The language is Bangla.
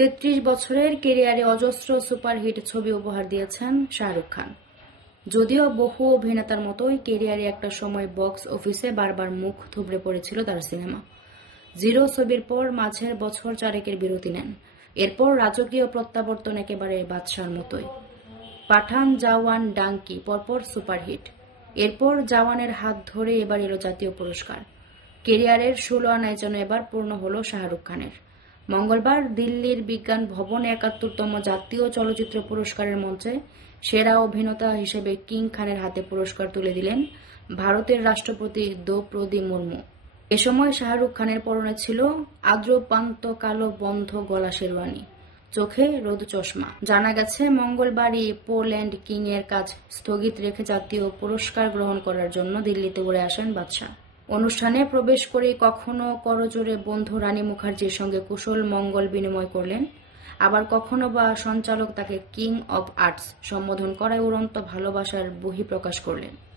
৩৩ বছরের ক্যারিয়ারে অজস্র সুপারহিট ছবি উপহার দিয়েছেন শাহরুখ খান। যদিও বহু অভিনেতার মতোই ক্যারিয়ারে একটা সময় বক্স অফিসে বারবার মুখ থুবড়ে পড়েছিল তার সিনেমা। জিরো ছবির পর মাঝের বছর চারেকের বিরতি নেন। এরপর রাজকীয় প্রত্যাবর্তন একেবারে বাদশার মতোই। পাঠান, জওয়ান, ডাঙ্কি পরপর সুপারহিট। এরপর জওয়ানের হাত ধরে এবার এলো জাতীয় পুরস্কার। ক্যারিয়ারের ১৬ আনায় যেন এবার পূর্ণ হলো শাহরুখ খানের। মঙ্গলবার দিল্লির বিজ্ঞান ভবনে ৭১তম জাতীয় চলচ্চিত্র পুরস্কারের মঞ্চে সেরা অভিনেতা হিসেবে কিং খানের হাতে পুরস্কার তুলে দিলেন ভারতের রাষ্ট্রপতি দ্রৌপদী মুর্মু। এ সময় শাহরুখ খানের পরনে ছিল আদ্রপান্ত কালো বন্ধ গলা শেরওয়ানি, চোখে রোদ চশমা। জানা গেছে, মঙ্গলবারই পোল্যান্ড কিং এর কাজ স্থগিত রেখে জাতীয় পুরস্কার গ্রহণ করার জন্য দিল্লিতে উড়ে আসেন বাদশা। অনুষ্ঠানে প্রবেশ করেই কখনো করজোড়ে বন্ধু রানী মুখার্জির সঙ্গে কুশল মঙ্গল বিনিময় করলেন, আবার কখনো বা সঞ্চালক তাকে কিং অব আর্টস সম্বোধন করায় উড়ন্ত ভালোবাসার বহিঃপ্রকাশ করলেন।